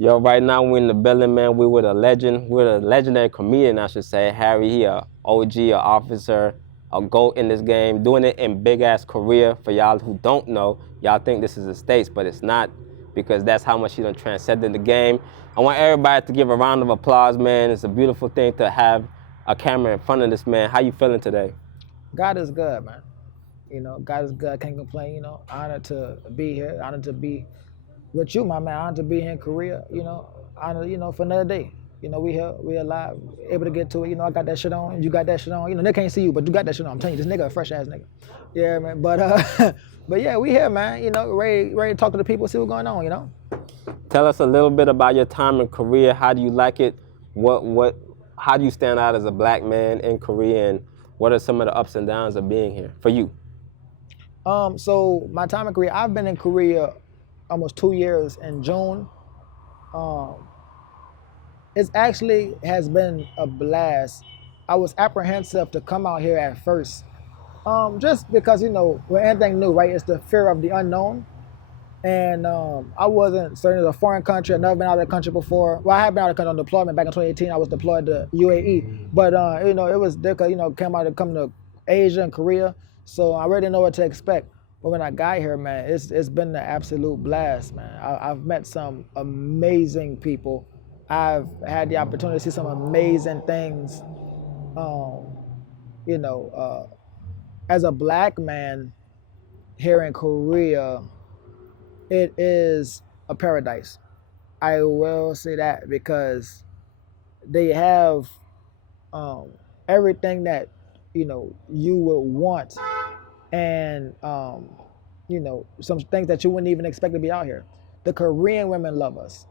Yo, right now we're in the building, man. We're with a legend. We're a legendary comedian, I should say. Harry, he a OG, a officer, a GOAT in this game, doing it in big-ass Korea. For y'all who don't know, y'all think this is the States, but it's not, because that's how much he done transcended the game. I want everybody to give a round of applause, man. It's a beautiful thing to have a camera in front of this man. How you feeling today? God is good, man. God is good. I can't complain. Honored to be here. Honored to be with you, my man. Honored to be here in Korea. Honored, for another day. We here, we alive, able to get to it. I got that shit on. You got that shit on. They can't see you, but you got that shit on. I'm telling you, this nigga a fresh ass nigga. Yeah, man. But but yeah, we here, man. Ready to talk to the people, see what's going on. Tell us a little bit about your time in Korea. How do you like it? How do you stand out as a black man in Korea, and what are some of the ups and downs of being here for you? So my time in Korea, I've been in Korea almost 2 years in June. Um, it's actually has been a blast. I was apprehensive to come out here at first, just because when anything new, right? It's the fear of the unknown, and I wasn't certain it's a foreign country. I've never been out of the country before. Well, I had been out of the country on deployment back in 2018. I was deployed to UAE, but it was difficult. Come to Asia and Korea, so I already know what to expect. But when I got here, man, it's been an absolute blast, man. I've met some amazing people. I've had the opportunity to see some amazing things. Um, you know, as a black man here in Korea, it is a paradise. I will say that because they have um, everything that you would want, and some things that you wouldn't even expect to be out here. The Korean women love us.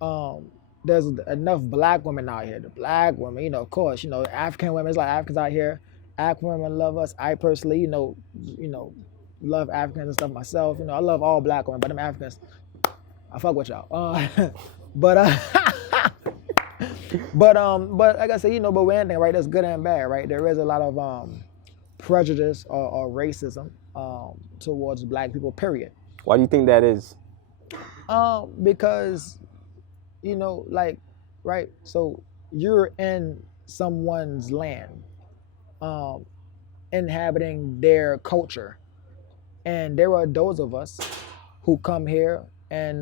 Um, there's enough black women out here. The black women, of course, African women. It's like Africans out here. African women love us. I personally, love Africans and stuff myself. I love all black women, but them Africans, I fuck with y'all. But but like I said, but with anything, right? There's good and bad, right? There is a lot of prejudice or racism towards black people. Period. Why do you think that is? Because like, right? So you're in someone's land, um, inhabiting their culture, and there are those of us who come here and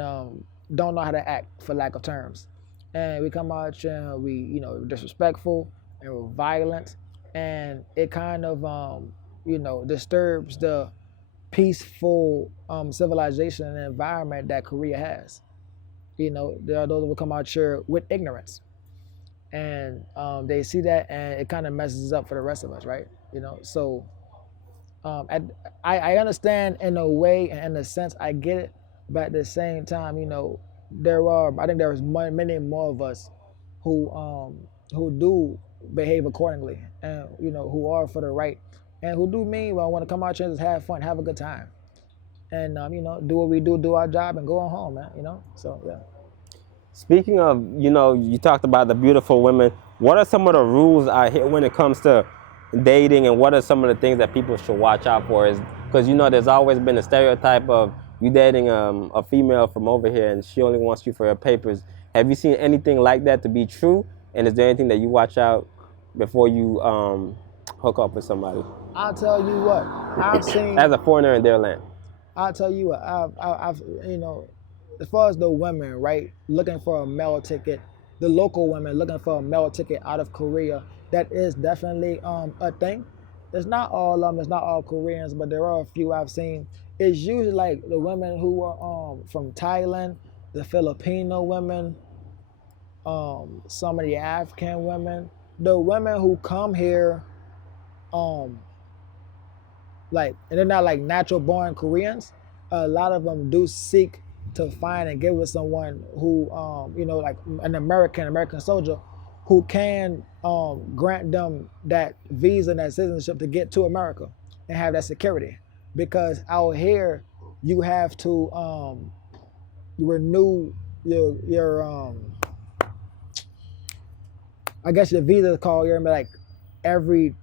don't know how to act, for lack of terms, and we come out here and we disrespectful and we're violent, and it kind of disturbs the peaceful civilization and environment that Korea has. There are those who come out here with ignorance, and they see that, and it kind of messes up for the rest of us, right? So I, I understand in a way and in a sense I get it, but at the same time, I think there's many more of us who do behave accordingly, and who are for the right, and who do mean well, want to come out here and just have fun, have a good time, and do what we do our job, and go on home, man. So yeah. Speaking of, you talked about the beautiful women. What are some of the rules out here when it comes to dating, and what are some of the things that people should watch out for? Is because there's always been a stereotype of you dating a female from over here and she only wants you for her papers. Have you seen anything like that to be true? And is there anything that you watch out before you hook up with somebody I'll tell you what I've seen. as a foreigner in their land? I'll tell you what I've as far as the women, right, looking for a male ticket, the local women looking for a male ticket out of Korea, that is definitely a thing. It's not all of them, it's not all Koreans, but there are a few I've seen. It's usually like the women who are from Thailand, the Filipino women, some of the African women, the women who come here, um, and they're not like natural born Koreans. A lot of them do seek to find and get with someone who, like an American soldier, who can grant them that visa and that citizenship to get to America and have that security. Because out here, you have to renew your I guess your visa call. You're like every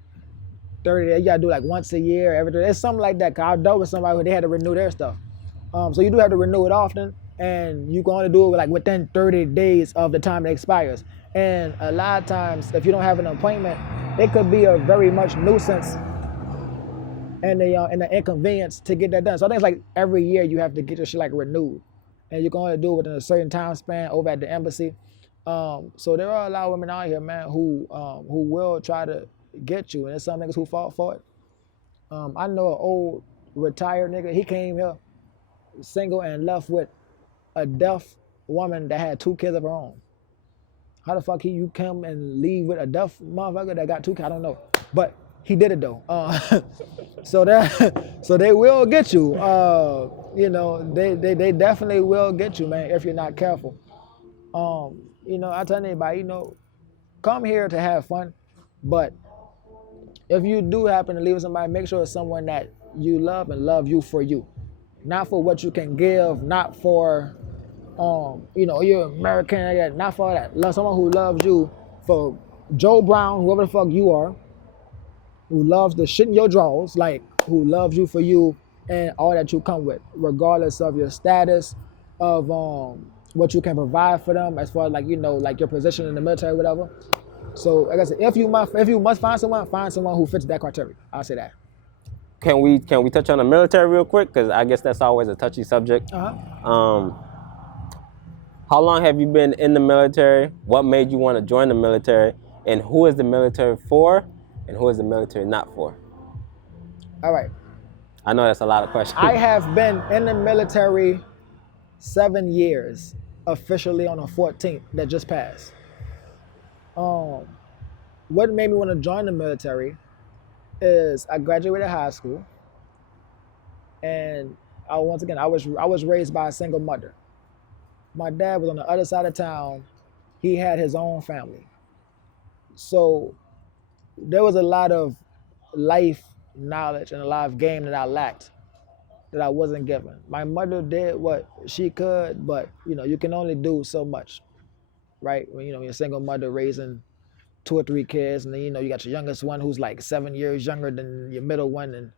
30 days. You gotta do like once a year. Every 30 days. It's something like that. 'Cause I dealt with somebody who they had to renew their stuff. So you do have to renew it often, and you can only do it like within 30 days of the time it expires. And a lot of times, if you don't have an appointment, it could be a very much nuisance and the inconvenience to get that done. So I think it's like every year you have to get your shit like renewed, and you can only do it within a certain time span over at the embassy. So there are a lot of women out here, man, who will try to get you, and there's some niggas who fall for it. I know an old retired nigga. He came here single and left with a deaf woman that had 2 kids of her own. How the fuck you come and leave with a deaf motherfucker that got 2 kids? I don't know, but he did it though. So they will get you. You know, they definitely will get you, man, if you're not careful. You know, I tell anybody, you know, come here to have fun, but if you do happen to leave with somebody, make sure it's someone that you love and love you for you, not for what you can give, not for, you know, you're American, not for that. Love someone who loves you for Joe Brown, whoever the fuck you are, who loves the shit in your drawers, like who loves you for you and all that you come with, regardless of your status, of what you can provide for them, as far as like, you know, like your position in the military, whatever. So like I said, if you must find someone who fits that criteria. I'll say that. Can we touch on the military real quick? Because I guess that's always a touchy subject. Uh-huh. How long have you been in the military? What made you want to join the military? And who is the military for? And who is the military not for? All right. I know that's a lot of questions. I have been in the military 7 years, officially on the 14th that just passed. What made me want to join the military is I graduated high school, and I was raised by a single mother. My dad was on the other side of town. He had his own family. So there was a lot of life knowledge and a lot of game that I lacked, that I wasn't given. My mother did what she could, but you know, you can only do so much, right? When you know, you're a single mother raising 2 or 3 kids, and then you know, you got your youngest one who's like 7 years younger than your middle one, and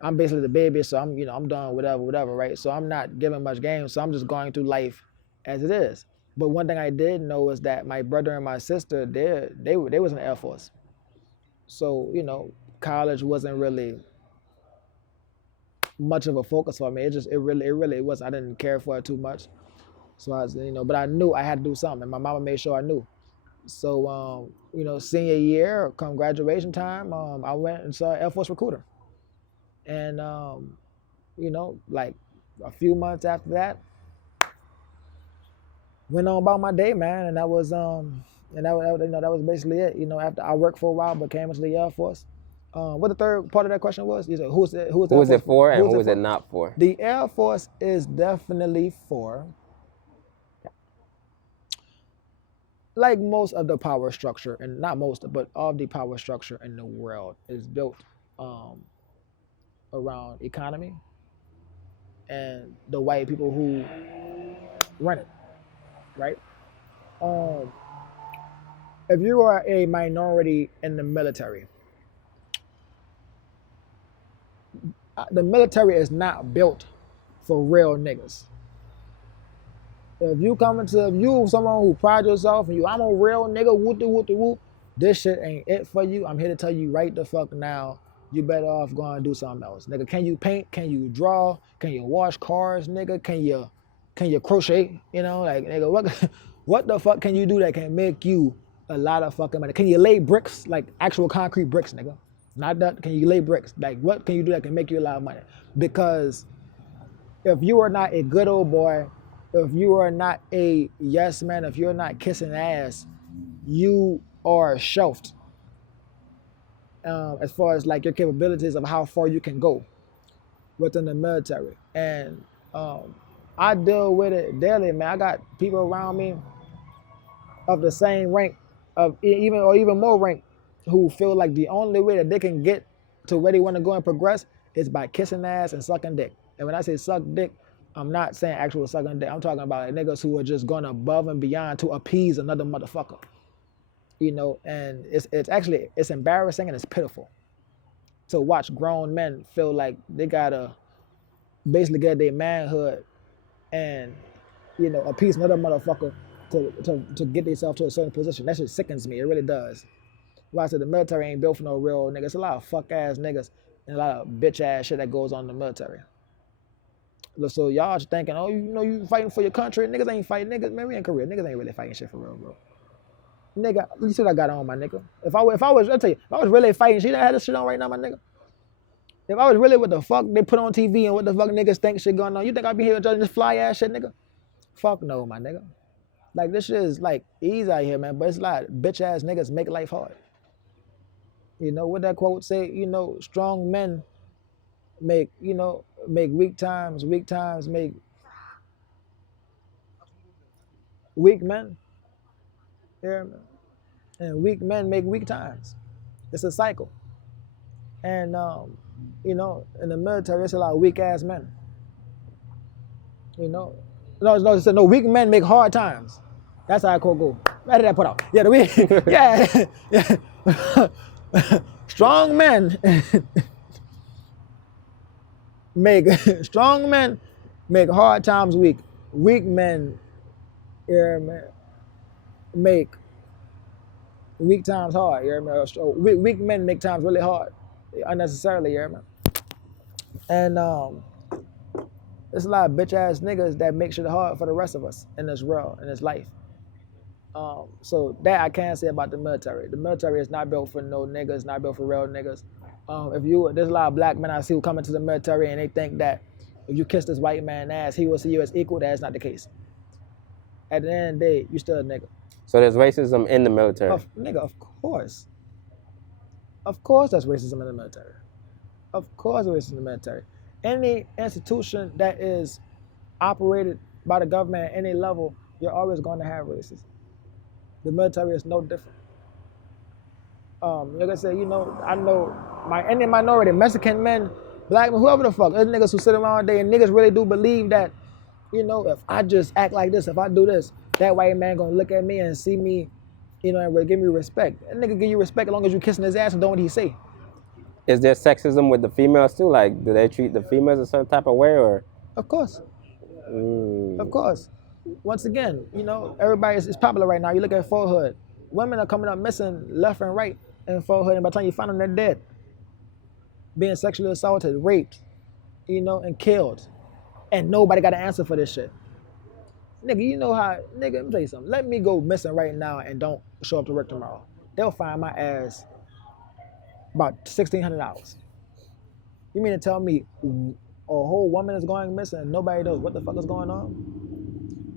I'm basically the baby, so I'm doing whatever, right? So I'm not giving much game, so I'm just going through life as it is. But one thing I did know is that my brother and my sister, they was in the Air Force. So, you know, college wasn't really much of a focus for me. It really wasn't. I didn't care for it too much. So I was, you know, but I knew I had to do something, and my mama made sure I knew. So, you know, senior year, come graduation time, I went and saw Air Force recruiter. And, you know, like a few months after that, went on about my day, man. And that was, you know, that was basically it. You know, after I worked for a while, but came into the Air Force. What the third part of that question was? You said, who is it for and who is it not for? The Air Force is definitely for, like most of the power structure, and not most, but all of the power structure in the world is built around economy and the white people who run it, right? If you are a minority in the military, the military is not built for real niggas. If you someone who pride yourself and I'm a real nigga, whoop, this shit ain't it for you. I'm here to tell you right the fuck now, you better off going and do something else. Nigga, can you paint? Can you draw? Can you wash cars, nigga? Can you crochet? You know, like, nigga, what the fuck can you do that can make you a lot of fucking money? Can you lay bricks, like actual concrete bricks, nigga? Not that, can you lay bricks? Like, what can you do that can make you a lot of money? Because if you are not a good old boy, if you are not a yes man, if you're not kissing ass, you are shelved. As far as like your capabilities of how far you can go within the military. And I deal with it daily, man. I got people around me of the same rank, of even more rank, who feel like the only way that they can get to where they want to go and progress is by kissing ass and sucking dick. And when I say suck dick, I'm not saying actual sucking dick. I'm talking about like niggas who are just going above and beyond to appease another motherfucker. You know, and it's embarrassing and it's pitiful to watch grown men feel like they gotta basically get their manhood and appease another motherfucker to get themselves to a certain position. That shit sickens me. It really does. Why I said the military ain't built for no real niggas. It's a lot of fuck ass niggas and a lot of bitch ass shit that goes on in the military. So y'all thinking, oh, you fighting for your country. Niggas ain't fighting. Niggas, man, we in Korea. Niggas ain't really fighting shit for real, bro. Nigga, you see what I got on, my nigga. If I was really fighting shit, I had this shit on right now, my nigga. If I was really what the fuck they put on TV and what the fuck niggas think shit going on, you think I'd be here judging this fly ass shit, nigga? Fuck no, my nigga. Like, this shit is like easy out here, man, but it's like bitch ass niggas make life hard. What that quote say, strong men make weak times make weak men. Yeah, man. And weak men make weak times. It's a cycle. And in the military, it's a lot of weak ass men. No, weak men make hard times. That's how I quote go. Where did I put out? Yeah, the weak. Yeah. Strong men make hard times weak. Weak men, make weak times hard. Weak men make times really hard, unnecessarily. And there's a lot of bitch ass niggas that make shit hard for the rest of us in this world, in this life. So that I can say about the military. The military is not built for no niggas, not built for real niggas. There's a lot of black men I see who come into the military and they think that if you kiss this white man ass, he will see you as equal. That's not the case. At the end of the day, you still a nigga. So there's racism in the military? Nigga, of course. Of course there's racism in the military. Of course there's racism in the military. Any institution that is operated by the government at any level, you're always going to have racism. The military is no different. Like I said, I know any minority, Mexican men, black men, whoever the fuck, there's niggas who sit around all day and niggas really do believe that, if I just act like this, if I do this, that white man gonna look at me and see me, and give me respect. That nigga give you respect as long as you kissing his ass and doing what he say. Is there sexism with the females too? Like, do they treat the females a certain type of way, or? Of course. Of course. Once again, everybody is popular right now. You look at forehood. Women are coming up missing left and right in forehood, and by the time you find them, they're dead. Being sexually assaulted, raped, and killed. And nobody got an answer for this shit. Nigga, nigga, let me tell you something. Let me go missing right now and don't show up to work tomorrow. They'll find my ass about $1,600. You mean to tell me a whole woman is going missing and nobody knows what the fuck is going on?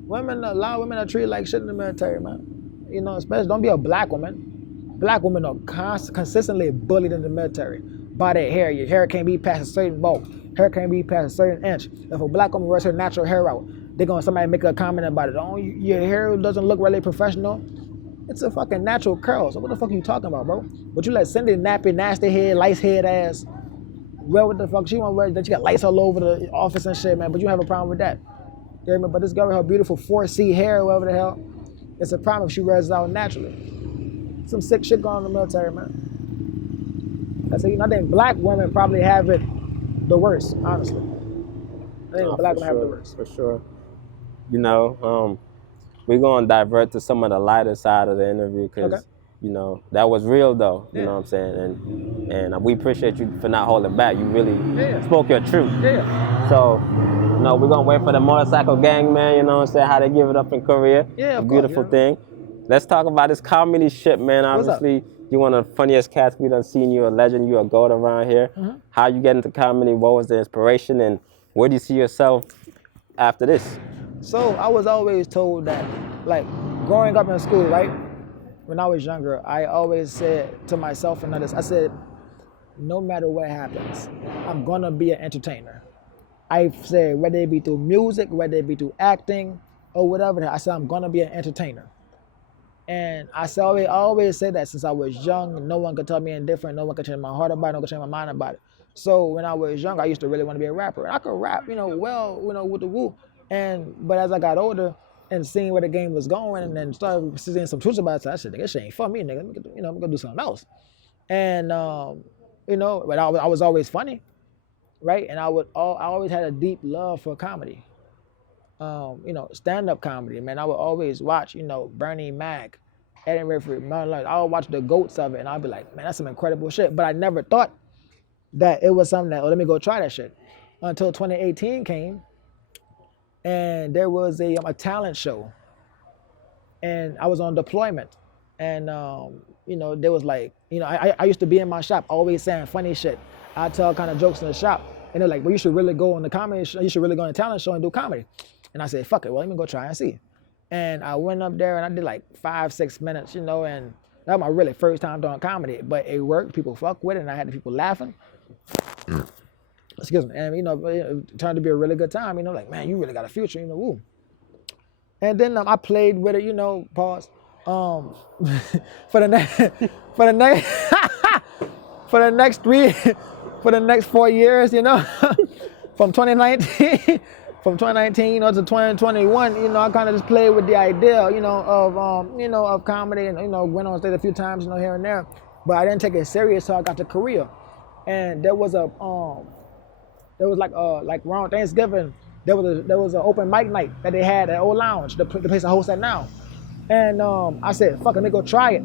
A lot of women are treated like shit in the military, man. Especially don't be a black woman. Black women are consistently bullied in the military by their hair. Your hair can't be past a certain bulk. Hair can't be past a certain inch. If a black woman wears her natural hair out, somebody make a comment about it. Oh, your hair doesn't look really professional. It's a fucking natural curl. So what the fuck are you talking about, bro? But you let Cindy nappy, nasty head, lice head ass. Well, what the fuck? She want to wear that? You got lice all over the office and shit, man. But you have a problem with that. You know, but this girl with her beautiful 4C hair, whatever the hell, it's a problem if she wears it out naturally. Some sick shit going on in the military, man. I say, I think black women probably have it the worst, honestly. I think black women have it the worst. For sure. We're going to divert to some of the lighter side of the interview because, that was real, though. You know what I'm saying? And we appreciate you for not holding back. You really spoke your truth. Yeah. So, we're going to wait for the motorcycle gang, man. You know what I'm saying? How they give it up in Korea. Yeah, a beautiful thing. Let's talk about this comedy shit, man. Obviously, you're one of the funniest cats we done seen. You're a legend. You're a goat around here. Mm-hmm. How you get into comedy? What was the inspiration? And where do you see yourself after this? So I was always told that, like, growing up in school, right? When I was younger, I always said to myself and others, I said, no matter what happens, I'm gonna be an entertainer. I said, whether it be through music, whether it be through acting, or whatever, I said, I'm gonna be an entertainer. And I always said that since I was young. No one could tell me indifferent. No one could change my heart about it. No one could change my mind about it. So when I was young, I used to really want to be a rapper. And I could rap, with the woo. But as I got older and seeing where the game was going, and then started seeing some truths about it, I said, this shit ain't for me, nigga. I'm gonna do something else. And but I was always funny, right? And I always had a deep love for comedy. stand-up comedy, man. I would always watch, Bernie Mac, Eddie Murphy, I would watch the goats of it, and I'd be like, man, that's some incredible shit. But I never thought that it was something that, let me go try that shit. Until 2018 came, and there was a talent show, and I was on deployment, and there was like, I used to be in my shop always saying funny shit. I tell kind of jokes in the shop, and they're like, well, you should really go on the comedy show. You should really go on the talent show and do comedy. And I said, fuck it, well, let me go try and see. And I went up there and I did like 5-6 minutes, and that was my really first time doing comedy, but it worked. People fuck with it, and I had the people laughing. Excuse me. And it turned to be a really good time. Like, man, you really got a future. Woo. And then I played with it. Pause. For the next, for the next, for the next for the next 4 years. From 2019. From 2019, to 2021, I kind of just played with the idea, of comedy, and went on stage a few times, here and there, but I didn't take it serious till I got to Korea, and there was like around Thanksgiving, there was an open mic night that they had at Old Lounge, the place I host at now, and I said, fuck, let me go try it,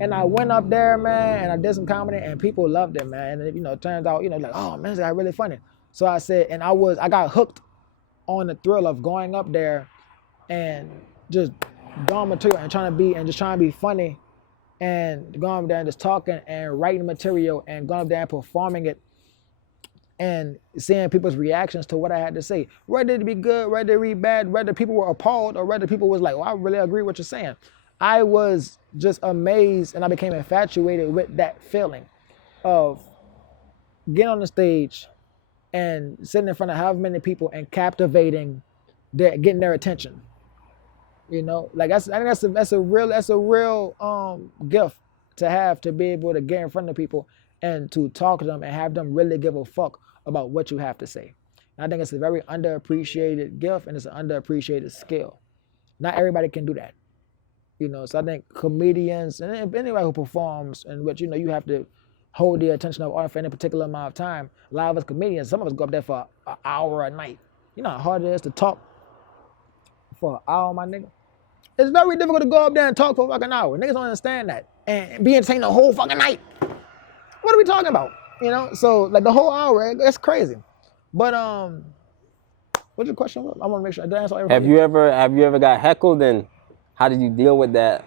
and I went up there, man, and I did some comedy, and people loved it, man, and it turns out, like, oh man, that's really funny. So I said, and I got hooked on the thrill of going up there and just doing material and trying to be funny, and going up there and just talking and writing material and going up there and performing it and seeing people's reactions to what I had to say. Whether it be good, whether it be bad, whether people were appalled or whether people was like, well, I really agree with what you're saying. I was just amazed, and I became infatuated with that feeling of getting on the stage and sitting in front of however many people and captivating getting their attention. Like I think that's a real gift to have, to be able to get in front of people and to talk to them and have them really give a fuck about what you have to say. And I think it's a very underappreciated gift, and it's an underappreciated skill. Not everybody can do that. So I think comedians and anybody who performs, in which you have to hold the attention of an audience for any particular amount of time. A lot of us comedians, some of us go up there for an hour a night. You know how hard it is to talk for an hour, my nigga? It's very difficult to go up there and talk for a fucking hour. Niggas don't understand that. And be entertained the whole fucking night. What are we talking about? So like the whole hour, that's crazy. But what's your question? I want to make sure I did answer everything. Have you ever got heckled, and how did you deal with that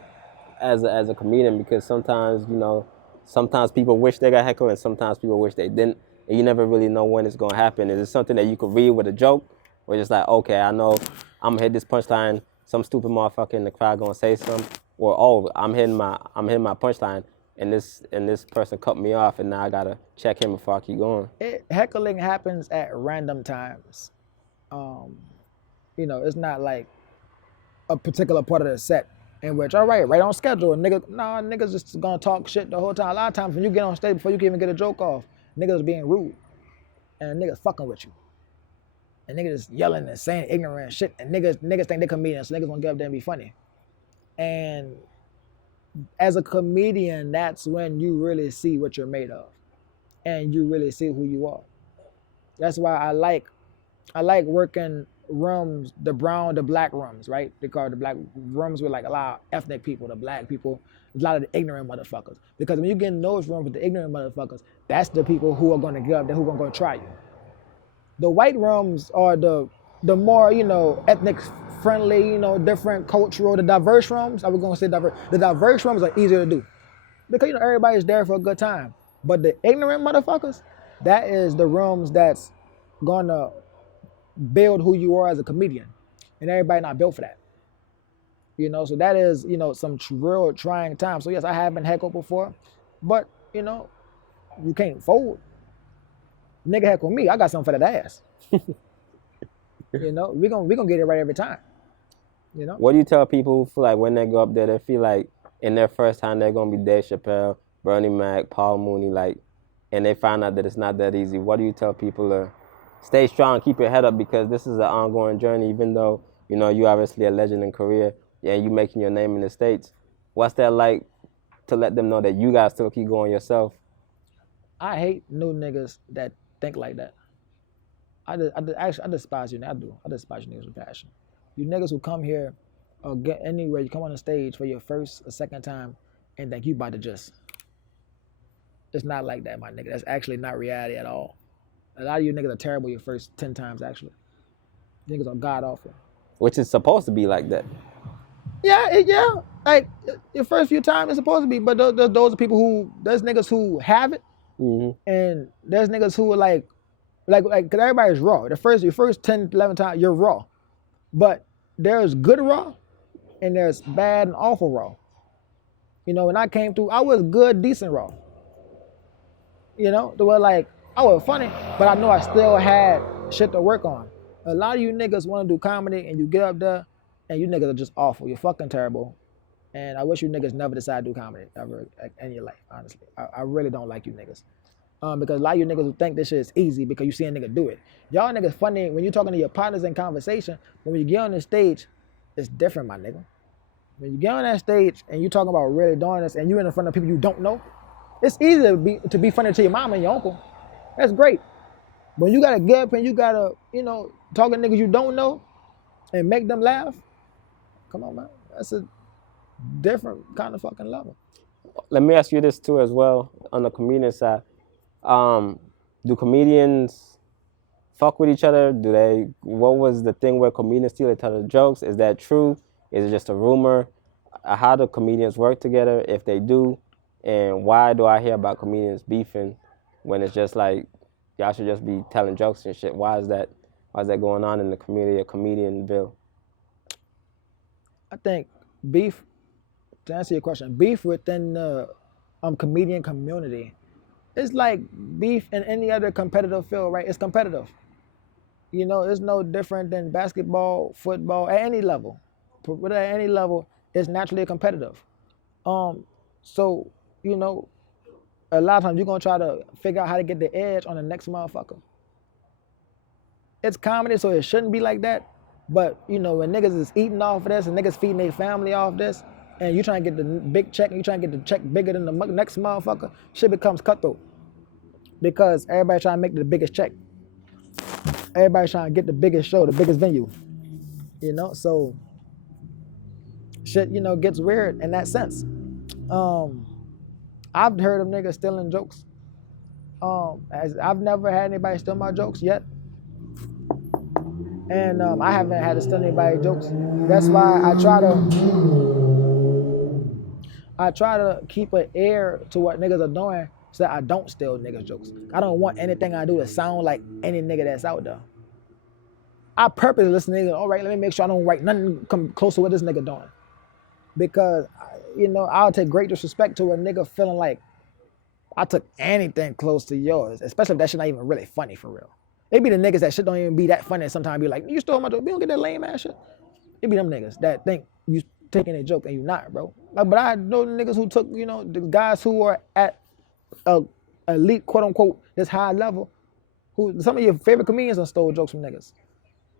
as a comedian? Because sometimes people wish they got heckled, and sometimes people wish they didn't, and you never really know when it's gonna happen. Is it something that you could read with a joke, or just like, okay, I know I'm gonna hit this punchline, some stupid motherfucker in the crowd gonna say something, or oh, I'm hitting my punchline, and this person cut me off, and now I gotta check him before I keep going. Heckling happens at random times. It's not like a particular part of the set in which, all right on schedule, niggas just gonna talk shit the whole time. A lot of times when you get on stage, before you can even get a joke off, niggas being rude, and niggas fucking with you, and niggas just yelling and saying ignorant shit, and niggas think they're comedians, so niggas gonna get up there and be funny. And as a comedian, that's when you really see what you're made of, and you really see who you are. That's why I like working rooms, the black rooms, right? They call it the black rooms with like a lot of ethnic people, the black people, a lot of the ignorant motherfuckers. Because when you get in those rooms with the ignorant motherfuckers, that's the people who are going to get up there, who are going to try you. The white rooms are the more, ethnic friendly, different cultural, the diverse rooms, I was going to say diverse. The diverse rooms are easier to do. Because, everybody's there for a good time. But the ignorant motherfuckers, that is the rooms that's going to build who you are as a comedian, and everybody not built for that. So that is, some real trying time. So yes, I have been heckled before, but you can't fold. Nigga heckle me, I got something for that ass. we gonna get it right every time. What do you tell people who feel like when they go up there, they feel like in their first time they're gonna be Dave Chappelle, Bernie Mac, Paul Mooney, like, and they find out that it's not that easy? What do you tell people to stay strong, keep your head up, because this is an ongoing journey, even though, you're obviously a legend in Korea and you making your name in the States? What's that like to let them know that you guys still keep going yourself? I hate new niggas that think like that. I despise you, I do. I despise you niggas with passion. You niggas who come here or get anywhere, you come on the stage for your first or second time and think you about to just. It's not like that, my nigga. That's actually not reality at all. A lot of you niggas are terrible your first 10 times, actually. Niggas are god awful. Which is supposed to be like that. Yeah. Like, your first few times it's supposed to be, but those are people who, there's niggas who have it, and there's niggas who are like, cause everybody's raw. Your first 10, 11 times, you're raw. But there's good raw, and there's bad and awful raw. You know, when I came through, I was good, decent raw. You know, they were like, I was funny, but I know I still had shit to work on. A lot of you niggas want to do comedy, and you get up there, and you niggas are just awful. You're fucking terrible. And I wish you niggas never decide to do comedy ever in your life, honestly. I really don't like you niggas. Because a lot of you niggas who think this shit is easy because you see a nigga do it. Y'all niggas funny when you're talking to your partners in conversation, but when you get on the stage, it's different, my nigga. When you get on that stage and you talking about really doing this and you in front of people you don't know, it's easy to be funny to your mom and your uncle. That's great. When you gotta get up and you gotta, talk to niggas you don't know and make them laugh, come on, man. That's a different kind of fucking level. Let me ask you this too as well on the comedian side. Do comedians fuck with each other? What was the thing where comedians steal each other's jokes? Is that true? Is it just a rumor? How do comedians work together if they do? And why do I hear about comedians beefing when it's just like y'all should just be telling jokes and shit? Why is that going on in the community of Comedianville? I think beef, to answer your question, beef within the comedian community, it's like beef in any other competitive field, right? It's competitive. It's no different than basketball, football, at any level. At any level, it's naturally competitive. So, a lot of times you're going to try to figure out how to get the edge on the next motherfucker. It's comedy, so it shouldn't be like that. But, when niggas is eating off of this and niggas feeding their family off this, and you trying to get the big check and you trying to get the check bigger than the next motherfucker, shit becomes cutthroat. Because everybody trying to make the biggest check. Everybody trying to get the biggest show, the biggest venue. So shit, gets weird in that sense. I've heard of niggas stealing jokes. I've never had anybody steal my jokes yet. And I haven't had to steal anybody's jokes. That's why I try to keep an ear to what niggas are doing so that I don't steal niggas' jokes. I don't want anything I do to sound like any nigga that's out there. I purposely listen to niggas, all right, let me make sure I don't write nothing come close to what this nigga doing. Because, I'll take great disrespect to a nigga feeling like I took anything close to yours, especially if that shit not even really funny for real. It be the niggas that shit don't even be that funny and sometimes be like, you stole my joke. We don't get that lame ass shit. It be them niggas that think you taking a joke and you not, bro. But I know the niggas who took, the guys who are at elite, quote unquote, this high level, who some of your favorite comedians done stole jokes from niggas.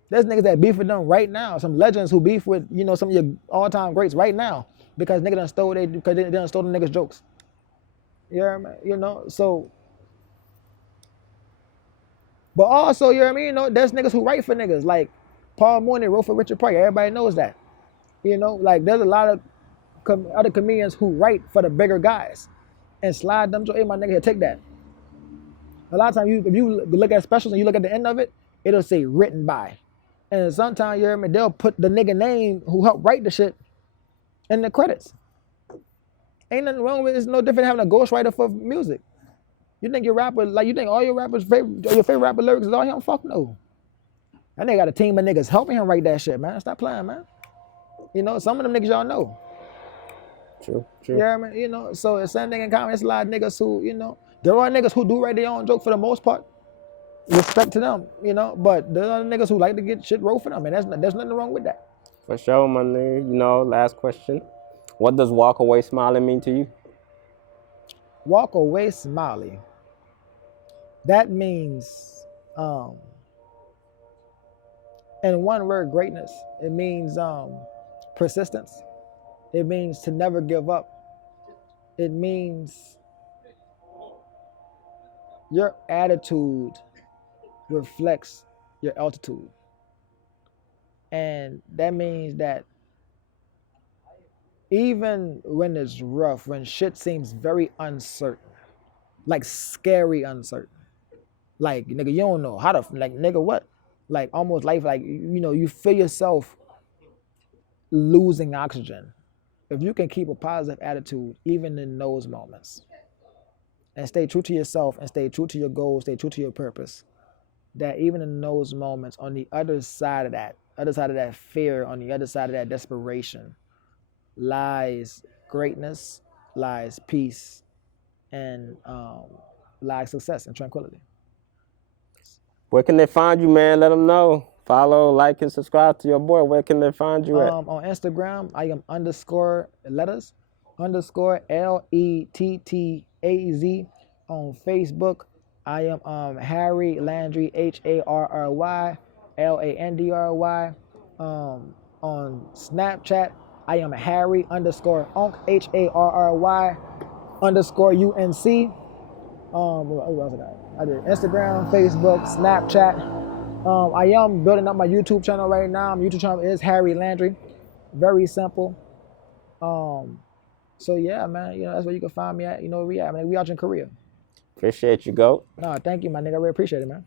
There's niggas that beef with them right now. Some legends who beef with, some of your all-time greats right now because niggas done stole because they done stole the niggas' jokes. You know what I mean? So. But also, you know what I mean? There's niggas who write for niggas. Like Paul Mooney wrote for Richard Pryor. Everybody knows that. Like there's a lot of other comedians who write for the bigger guys and slide them. Hey, my nigga, here, take that. A lot of times, if you look at specials and you look at the end of it, it'll say written by. And sometimes, you hear me, they'll put the nigga name who helped write the shit in the credits. Ain't nothing wrong with it. It's no different having a ghostwriter for music. You think your rapper, you think all your favorite rapper lyrics is all him? Fuck no. That nigga got a team of niggas helping him write that shit, man. Stop playing, man. Some of them niggas y'all know. True. Yeah, man. So it's same thing in comedy. It's a lot of niggas who, there are niggas who do write their own joke for the most part. Respect to them, But there are niggas who like to get shit wrote for them, and there's nothing wrong with that. For sure, my nigga. Last question. What does WalkAwaySmilin mean to you? WalkAwaySmilin. That means, in one word, greatness. It means persistence. It means to never give up. It means your attitude reflects your altitude. And that means that even when it's rough, when shit seems very uncertain, like scary uncertain, like nigga, you don't know how to like nigga what, like almost life, like you know, you feel yourself losing oxygen. If you can keep a positive attitude even in those moments and stay true to yourself and stay true to your goals, stay true to your purpose, that even in those moments, on the other side of that fear, on the other side of that desperation, lies greatness, lies peace, and lies success and tranquility. Where can they find you, man? Let them know. Follow, like, and subscribe to your boy. Where can they find you at? On Instagram, I am underscore letters underscore LETTAZ. On Facebook, I am Harry Landry, HARRY on Snapchat, I am Harry underscore Unk, HARRY underscore UNC. What else I got? I did Instagram, Facebook, Snapchat. I am building up my YouTube channel right now. My YouTube channel is Harry Landry. Very simple. So yeah, man, you know, that's where you can find me at. You know where we at, man. We out in Korea. Appreciate you, GOAT. No, thank you, my nigga. I really appreciate it, man.